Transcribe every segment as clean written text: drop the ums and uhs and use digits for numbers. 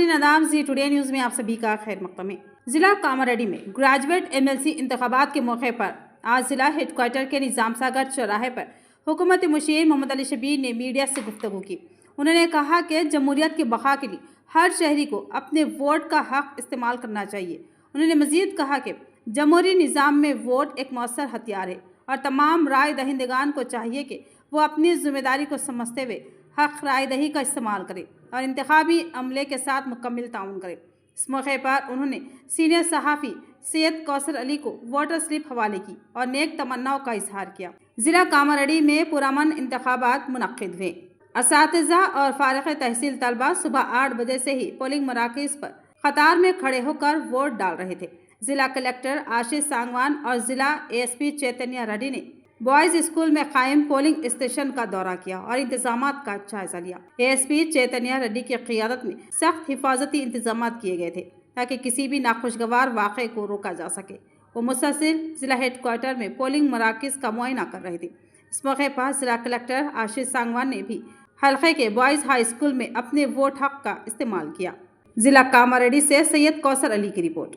नाज़रीन आदाब, जी today news में आप सभी का खैर मक़दम है। ज़िला कामारेड्डी में ग्रेजुएट MLC इंतखाबात के मौके पर आज ज़िला हेडक्वार्टर के निज़ाम सागर चौराहे पर हुकूमती मुशीर मोहम्मद अली शबीर ने मीडिया से गुफ्तगू की। उन्होंने कहा कि जमहूरियत की बका के लिए हर शहरी को अपने वोट का हक़ इस्तेमाल करना चाहिए। उन्होंने मज़ीद कहा कि जमहूरी निज़ाम में वोट एक मौसर हथियार है और तमाम राय दहिंदगान को चाहिए कि वो अपनी ज़िम्मेदारी को समझते हुए हक़ राय दही का इस्तेमाल करें और इंतखाबी अमले के साथ मुकम्मल ताउन करें। इस मौके पर उन्होंने सीनियर सहाफ़ी सैयद कौसर अली को वोटर स्लिप हवाले की और नेक तमन्नाओं का इजहार किया। ज़िला कामारेड्डी में पुरअमन इंतखाबात मुनक्किद हुए। असातिज़ा और फारिग़ तहसील तलबा सुबह 8 बजे से ही पोलिंग मराकज़ पर कतार में खड़े होकर वोट डाल रहे थे। ज़िला कलेक्टर आशीष सांगवान और ज़िला ASP चैतन्य रेड्डी ने बॉयज़ स्कूल में कायम पोलिंग स्टेशन का दौरा किया और इंतजामात का जायजा लिया। ASP चैतन्य रेड्डी की क़ियादत में सख्त हिफाजती इंतजामात किए गए थे ताकि किसी भी नाखुशगवार वाक़े को रोका जा सके। वो मुसलसिल ज़िला हेडक्वार्टर में पोलिंग मराकज़ का मुआयना कर रहे थे। इस मौके पर ज़िला कलेक्टर आशीष सांगवान ने भी हल्के के बॉयज़ हाई स्कूल में अपने वोट हक़ का इस्तेमाल किया। ज़िला कामारेड्डी से सैयद कौसर अली की रिपोर्ट।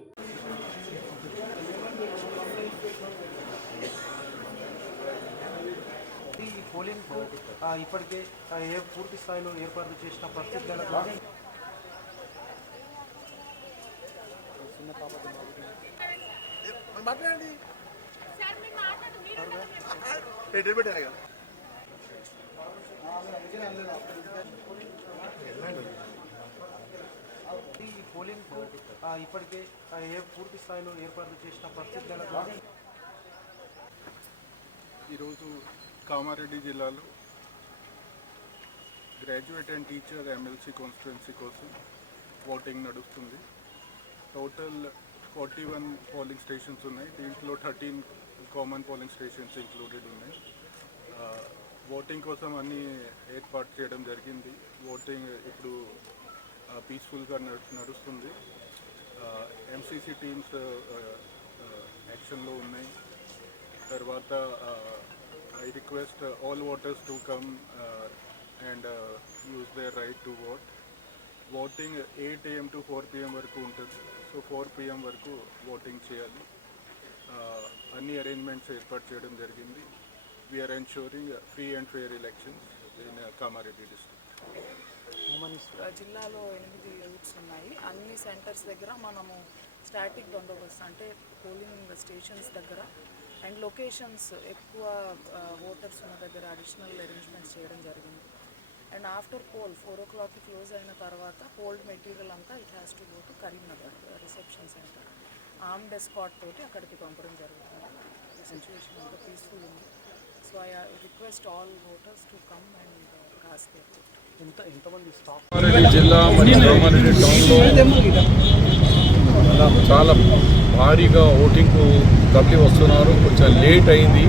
ఇప్పటికే పూర్తి స్థాయిలో ఏర్పాటు చేసిన పరిస్థితి ఈ పోలింగ్కు ఇప్పటికే పూర్తి స్థాయిలో ఏర్పాటు చేసిన పరిస్థితి ఈరోజు కామారెడ్డి జిల్లాలో graduate and teacher MLC constituency కోసం ఓటింగ్ నడుస్తుంది. టోటల్ 41 పోలింగ్ స్టేషన్స్ ఉన్నాయి. దీంట్లో 13 కామన్ పోలింగ్ స్టేషన్స్ ఇంక్లూడెడ్ ఉన్నాయి. ఓటింగ్ కోసం అన్ని ఏర్పాటు చేయడం జరిగింది. ఓటింగ్ ఇప్పుడు పీస్ఫుల్గా నడుస్తుంది. MCC టీమ్స్ యాక్షన్లో ఉన్నాయి. తర్వాత I request all voters to come and use their right to vote. Voting 8 AM to 4 PM వరకు ఉంటుంది. సో 4 PM వరకు ఓటింగ్ చేయాలి. అన్ని అరేంజ్మెంట్స్ ఏర్పాటు చేయడం జరిగింది. We are ensuring free and fair elections in Kamareddy district. జిల్లాలో 8 రూట్స్ ఉన్నాయి. అన్ని సెంటర్స్ దగ్గర మనము స్టాటిక్ బందోబస్తు అంటే పోలింగ్ స్టేషన్స్ దగ్గర అండ్ లొకేషన్స్ ఎక్కువ ఓటర్స్ ఉన్న దగ్గర అడిషనల్ అరేంజ్మెంట్స్ చేయడం జరిగింది. అండ్ ఆఫ్టర్ పోల్ 4 o'clockకి క్లోజ్ అయిన తర్వాత పోల్డ్ మెటీరియల్ అంతా it has to go to Karimnagar reception centre. Armed escort తోటి అక్కడికి పంపడం జరుగుతుంది. సిచ్యువేషన్ అంతా పీస్ఫుల్ ఉంది. So I request all voters to come and cast their vote. ఎంతమంది స్టాఫ్ కామారెడ్డి జిల్లా మరియు కామారెడ్డి టౌన్లో చాలా భారీగా ఓటింగ్కు తరలి వస్తున్నారు. కొంచెం లేట్ అయింది.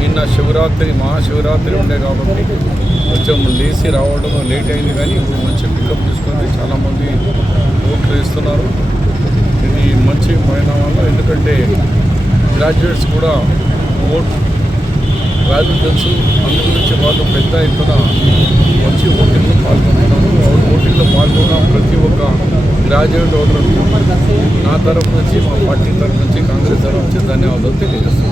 నిన్న శివరాత్రి మహాశివరాత్రి ఉండే కాబట్టి కొంచెం లేచి రావడం లేట్ అయింది. కానీ ఇప్పుడు మంచి పికప్ తీసుకొని చాలామంది ఓట్లు వేస్తున్నారు. ఇది మంచి పరిణామాలు. ఎందుకంటే గ్రాడ్యుయేట్స్ కూడా ఓట్ వాల్యూ తెలుసు. అందు గురించి వాళ్ళు పెద్ద ఎత్తున వచ్చి ఓటింగ్లో పాల్గొంటున్నారు. ఓటింగ్లో పాల్గొన్న ప్రతి ఒక్క గ్రాడ్యుయేట్ ఓటర్కు నా తరఫు నుంచి, మా పార్టీ తరఫు నుంచి, కాంగ్రెస్ తరఫు నుంచి ధన్యవాదాలు తెలియజేస్తున్నాను.